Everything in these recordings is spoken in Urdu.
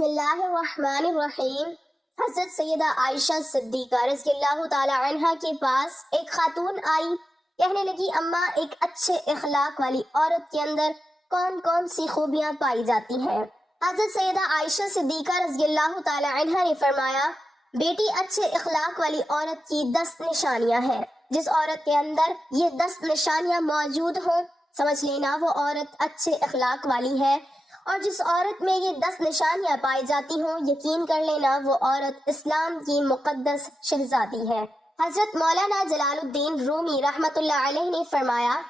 بسم اللہ الرحمن الرحیم۔ حضرت سیدہ عائشہ صدیقہ رضی اللہ تعالی عنہ کے پاس ایک خاتون آئی، کہنے لگی اماں ایک اچھے اخلاق والی عورت کے اندر کون کون سی خوبیاں پائی جاتی ہیں؟ حضرت سیدہ عائشہ صدیقہ رضی اللہ تعالی عنہ نے فرمایا بیٹی اچھے اخلاق والی عورت کی 10 نشانیاں ہیں، جس عورت کے اندر یہ 10 نشانیاں موجود ہوں سمجھ لینا وہ عورت اچھے اخلاق والی ہے، اور جس عورت میں یہ 10 نشانیاں پائی جاتی ہوں یقین کر لینا وہ عورت اسلام کی مقدس شہزادی ہے۔ حضرت مولانا جلال الدین رومی رحمت اللہ علیہ نے فرمایا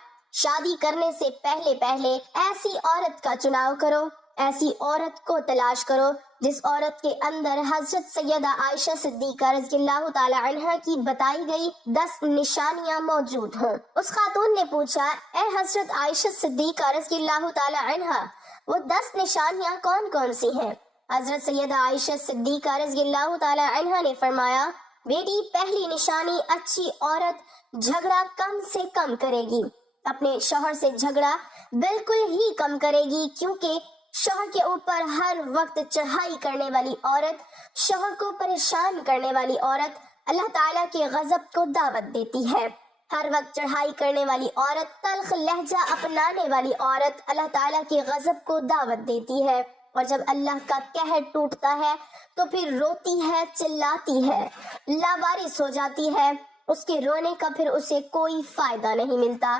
شادی کرنے سے پہلے ایسی عورت کا چناؤ کرو، ایسی عورت کو تلاش کرو جس عورت کے اندر حضرت سیدہ عائشہ صدیقہ رضی اللہ تعالی عنہ کی بتائی گئی 10 نشانیاں موجود ہوں۔ اس خاتون نے پوچھا اے حضرت عائشہ صدیقہ رضی اللہ تعالی عنہ وہ 10 نشانیاں کون کون سی ہیں؟ حضرت سیدہ عائشہ صدیقہ رضی اللہ تعالی عنہ نے فرمایا بیٹی پہلی نشانی اچھی عورت جھگڑا کم سے کم کرے گی، اپنے شوہر سے جھگڑا بالکل ہی کم کرے گی، کیونکہ شوہر کے اوپر ہر وقت چڑھائی کرنے والی عورت، شوہر کو پریشان کرنے والی عورت اللہ تعالیٰ کے غضب کو دعوت دیتی ہے۔ ہر وقت چڑھائی کرنے والی عورت، تلخ لہجہ اپنانے والی عورت اللہ تعالیٰ کے غضب کو دعوت دیتی ہے، اور جب اللہ کا قہر ٹوٹتا ہے تو پھر روتی ہے، چلاتی ہے، لاوارث ہو جاتی ہے، اس کے رونے کا پھر اسے کوئی فائدہ نہیں ملتا۔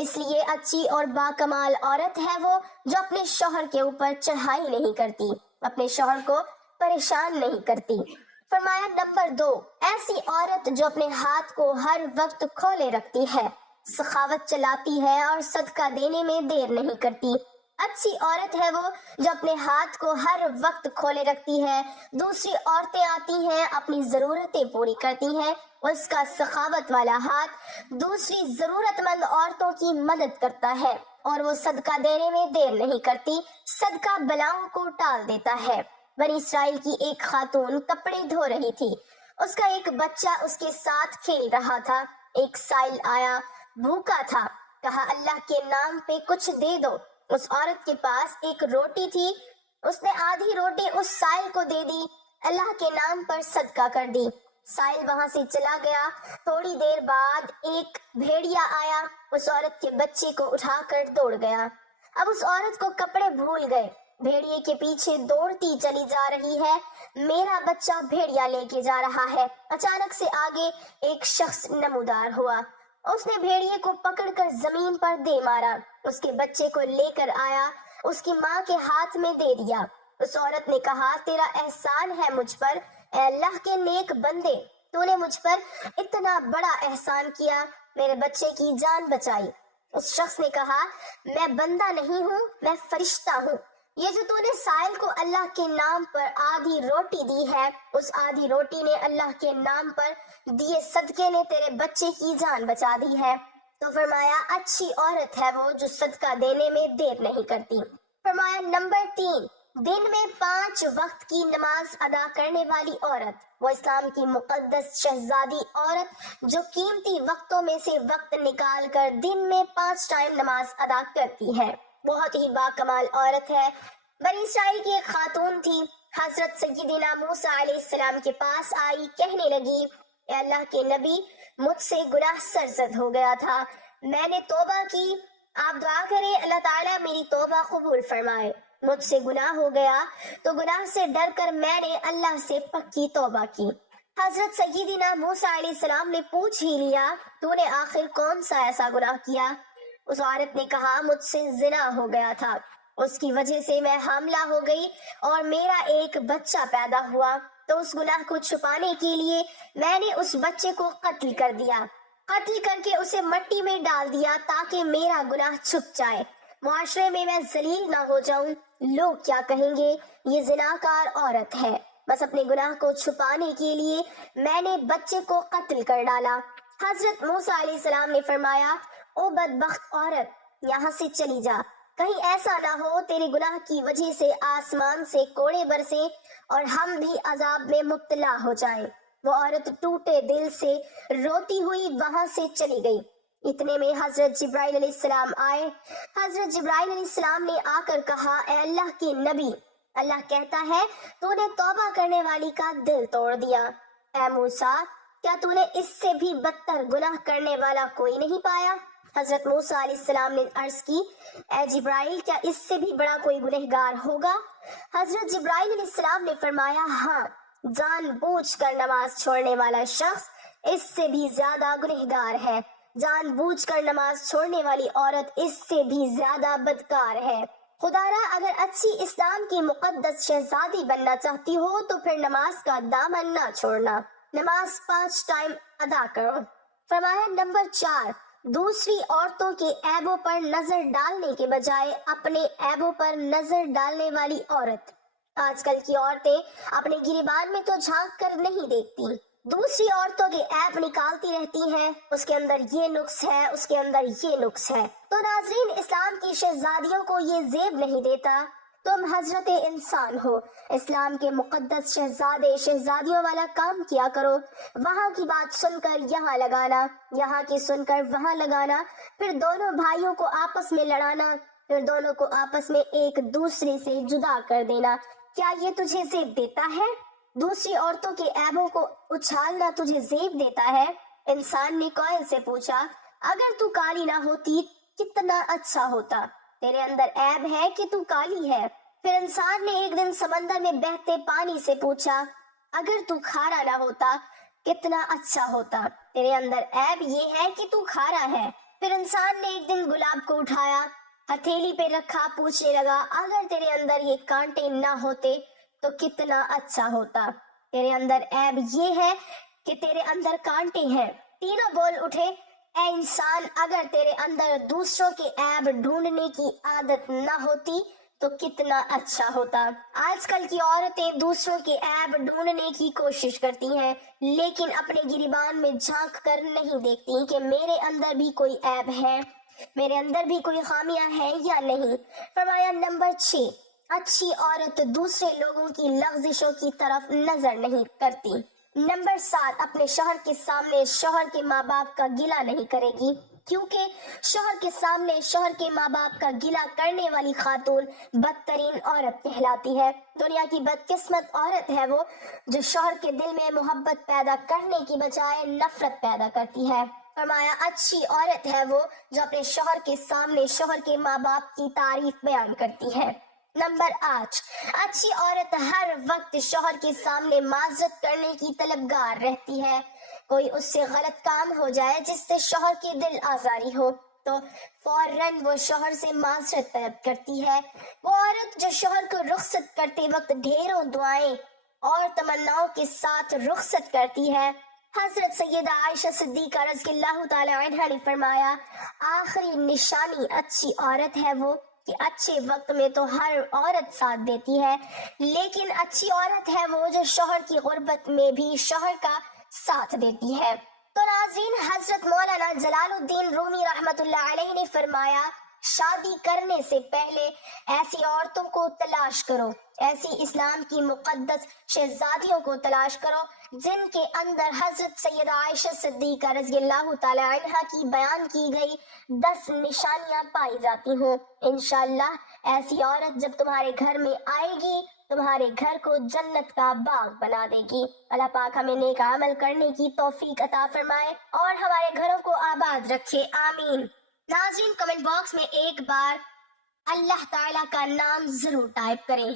اس لیے اچھی اور باکمال عورت ہے وہ جو اپنے شوہر کے اوپر چڑھائی نہیں کرتی، اپنے شوہر کو پریشان نہیں کرتی۔ فرمایا نمبر 2، ایسی عورت جو اپنے ہاتھ کو ہر وقت کھولے رکھتی ہے، سخاوت چلاتی ہے اور صدقہ دینے میں دیر نہیں کرتی۔ اچھی عورت ہے وہ جو اپنے ہاتھ کو ہر وقت کھولے رکھتی ہے، دوسری عورتیں آتی ہیں اپنی ضرورتیں پوری کرتی ہیں، اس کا سخاوت والا ہاتھ دوسری ضرورت مند عورتوں کی مدد کرتا ہے، اور وہ صدقہ دینے میں دیر نہیں کرتی، صدقہ بلاؤں کو ٹال دیتا ہے۔ بنی اسرائیل کی ایک خاتون کپڑے دھو رہی تھی، اس کا ایک بچہ اس کے ساتھ کھیل رہا تھا۔ ایک سائل آیا، بھوکا تھا، کہا اللہ کے نام پہ کچھ دے دو۔ اس عورت کے پاس ایک روٹی تھی، اس نے آدھی روٹی اس سائل کو دے دی، اللہ کے نام پر صدقہ کر دی۔ سائل وہاں سے چلا گیا۔ تھوڑی دیر بعد ایک بھیڑیا آیا، اس عورت کے بچے کو اٹھا کر دوڑ گیا۔ اب اس عورت کو کپڑے بھول گئے، بھیڑیے کے پیچھے دوڑتی چلی جا رہی ہے، میرا بچہ بھیڑیا لے کے جا رہا ہے۔ اچانک سے آگے ایک شخص نمودار ہوا، اس نے بھیڑیے کو پکڑ کر زمین پر دے مارا، اس کے بچے کو لے کر آیا، اس کی ماں کے ہاتھ میں دے دیا۔ اس عورت نے کہا تیرا احسان ہے مجھ پر، اے اللہ کے نیک بندے، تو نے مجھ پر اتنا بڑا احسان کیا، میرے بچے کی جان بچائی۔ اس شخص نے کہا میں بندہ نہیں ہوں، میں فرشتہ ہوں، یہ جو تو نے سائل کو اللہ کے نام پر آدھی روٹی دی ہے، اس آدھی روٹی نے اللہ کے نام پر دیے صدقے نے تیرے بچے کی جان بچا دی ہے۔ تو فرمایا اچھی عورت ہے وہ جو صدقہ دینے میں دیر نہیں کرتی۔ فرمایا نمبر 3، دن میں 5 وقت کی نماز ادا کرنے والی عورت، وہ اسلام کی مقدس شہزادی عورت جو قیمتی وقتوں میں سے وقت نکال کر دن میں 5 ٹائم نماز ادا کرتی ہے، بہت ہی باکمال عورت ہے۔ بنی اسرائیل کی ایک خاتون تھی، حضرت سیدنا موسیٰ علیہ السلام کے پاس آئی، کہنے لگی اے اللہ کے نبی مجھ سے گناہ سرزد ہو گیا تھا، میں نے توبہ کی، آپ دعا کریں اللہ تعالیٰ میری توبہ قبول فرمائے۔ مجھ سے گناہ ہو گیا تو گناہ سے ڈر کر میں نے اللہ سے پکی توبہ کی۔ حضرت سیدنا موسیٰ علیہ السلام نے پوچھ ہی لیا تو نے آخر کون سا ایسا گناہ کیا؟ اس عورت نے کہا مجھ سے زنا ہو گیا تھا، اس کی وجہ سے میں حاملہ ہو گئی اور میرا ایک بچہ پیدا ہوا، تو اس گناہ کو چھپانے کے لیے میں نے اس بچے کو قتل کر دیا، قتل کر کے اسے مٹی میں ڈال دیا تاکہ میرا گناہ چھپ جائے، معاشرے میں میں ذلیل نہ ہو جاؤں، لوگ کیا کہیں گے یہ زناکار عورت ہے۔ بس اپنے گناہ کو چھپانے کے لیے میں نے بچے کو قتل کر ڈالا۔ حضرت موسیٰ علیہ السلام نے فرمایا او بدبخت عورت یہاں سے چلی جا، کہیں ایسا نہ ہو تیرے گناہ کی وجہ سے آسمان سے کوڑے برسے اور ہم بھی عذاب میں مبتلا ہو جائیں۔ وہ عورت ٹوٹے دل سے روتی ہوئی وہاں سے چلی گئی۔ اتنے میں حضرت جبرائیل علیہ السلام آئے۔ حضرت جبرائیل علیہ السلام نے آ کر کہا اے اللہ کے نبی، اللہ کہتا ہے تو نے توبہ کرنے والی کا دل توڑ دیا۔ اے موسیٰ، کیا تو نے اس سے بھی بدتر گناہ کرنے والا کوئی نہیں پایا؟ حضرت موسیٰ علیہ السلام نے عرض کی، اے جبرائیل، کیا اس سے بھی بڑا کوئی گنہگار ہوگا؟ حضرت جبرائیل علیہ السلام نے فرمایا، ہاں، جان بوجھ کر نماز چھوڑنے والا شخص اس سے بھی زیادہ گنہگار ہے، جان بوجھ کر نماز چھوڑنے والی عورت اس سے بھی زیادہ بدکار ہے۔ خدا را، اگر اچھی اسلام کی مقدس شہزادی بننا چاہتی ہو تو پھر نماز کا دامن نہ چھوڑنا، نماز 5 ٹائم ادا کرو۔ فرمایا نمبر 4، دوسری عورتوں کے عیبوں پر نظر ڈالنے کے بجائے اپنے عیبوں پر نظر ڈالنے والی عورت۔ آج کل کی عورتیں اپنے گریبان میں تو جھانک کر نہیں دیکھتی، دوسری عورتوں کے عیب نکالتی رہتی ہیں، اس کے اندر یہ نقص ہے، اس کے اندر یہ نقص ہے۔ تو ناظرین، اسلام کی شہزادیوں کو یہ زیب نہیں دیتا۔ تم حضرت انسان ہو، اسلام کے مقدس شہزادے شہزادیوں والا کام کیا کرو، وہاں کی بات سن کر یہاں لگانا، یہاں کی سن کر وہاں لگانا، پھر دونوں بھائیوں کو آپس میں لڑانا، پھر دونوں کو آپس میں ایک دوسرے سے جدا کر دینا۔ کیا یہ تجھے زیب دیتا ہے؟ دوسری عورتوں کے عیبوں کو اچھالنا تجھے زیب دیتا ہے؟ انسان نے کوئل سے پوچھا، اگر تو کالی نہ ہوتی کتنا اچھا ہوتا، تیرے اندر عیب ہے کہ تو کالی ہے۔ پھر انسان نے ایک دن سمندر میں بہتے پانی سے پوچھا، اگر تو کھارا نہ ہوتا کتنا اچھا ہوتا، تیرے اندر عیب یہ ہے کہ تو کھارا ہے۔ پھر انسان نے ایک دن گلاب کو اٹھایا، ہتھیلی پہ رکھا، پوچھنے لگا، اگر تیرے اندر یہ کانٹے نہ ہوتے تو کتنا اچھا ہوتا، تیرے اندر عیب یہ ہے کہ تیرے اندر کانٹے ہیں۔ تینوں بول اٹھے، اے انسان، اگر تیرے اندر دوسروں کے عیب ڈھونڈنے کی عادت نہ ہوتی تو کتنا اچھا ہوتا۔ آج کل کی عورتیں دوسروں کے عیب ڈھونڈنے کی کوشش کرتی ہیں، لیکن اپنے گریبان میں جھانک کر نہیں دیکھتی کہ میرے اندر بھی کوئی عیب ہے، میرے اندر بھی کوئی خامیاں ہیں یا نہیں۔ فرمایا نمبر 6، اچھی عورت دوسرے لوگوں کی لغزشوں کی طرف نظر نہیں کرتی۔ نمبر 7، اپنے شوہر کے سامنے شوہر کے ماں باپ کا گلہ نہیں کرے گی، کیونکہ شوہر کے سامنے شوہر کے ماں باپ کا گلہ کرنے والی خاتون بدترین عورت کہلاتی ہے۔ دنیا کی بدقسمت عورت ہے وہ جو شوہر کے دل میں محبت پیدا کرنے کی بجائے نفرت پیدا کرتی ہے۔ فرمایا اچھی عورت ہے وہ جو اپنے شوہر کے سامنے شوہر کے ماں باپ کی تعریف بیان کرتی ہے۔ نمبر 8، اچھی عورت ہر وقت شوہر کے سامنے معذرت کرنے کی طلبگار رہتی ہے۔ کوئی اس سے غلط کام ہو جائے جس سے شوہر کی دل آزاری ہو تو فوراً وہ شوہر سے معذرت طلب کرتی ہے۔ وہ عورت جو شوہر کو رخصت کرتے وقت ڈھیروں دعائیں اور تمناؤں کے ساتھ رخصت کرتی ہے۔ حضرت سیدہ عائشہ صدیقہ رضی اللہ تعالی عنہا نے فرمایا، آخری نشانی اچھی عورت ہے وہ کہ اچھے وقت میں تو ہر عورت ساتھ دیتی ہے، لیکن اچھی عورت ہے وہ جو شوہر کی غربت میں بھی شوہر کا ساتھ دیتی ہے۔ تو ناظرین، حضرت مولانا جلال الدین رومی رحمت اللہ علیہ نے فرمایا، شادی کرنے سے پہلے ایسی عورتوں کو تلاش کرو، ایسی اسلام کی مقدس شہزادیوں کو تلاش کرو جن کے اندر حضرت سیدہ عائشہ صدیقہ رضی اللہ تعالی عنہا کی بیان کی گئی 10 نشانیاں پائی جاتی ہوں۔ انشاءاللہ ایسی عورت جب تمہارے گھر میں آئے گی تمہارے گھر کو جنت کا باغ بنا دے گی۔ اللہ پاک ہمیں نیک عمل کرنے کی توفیق عطا فرمائے اور ہمارے گھروں کو آباد رکھے، آمین۔ ناظرین، کمنٹ باکس میں ایک بار اللہ تعالیٰ کا نام ضرور ٹائپ کریں۔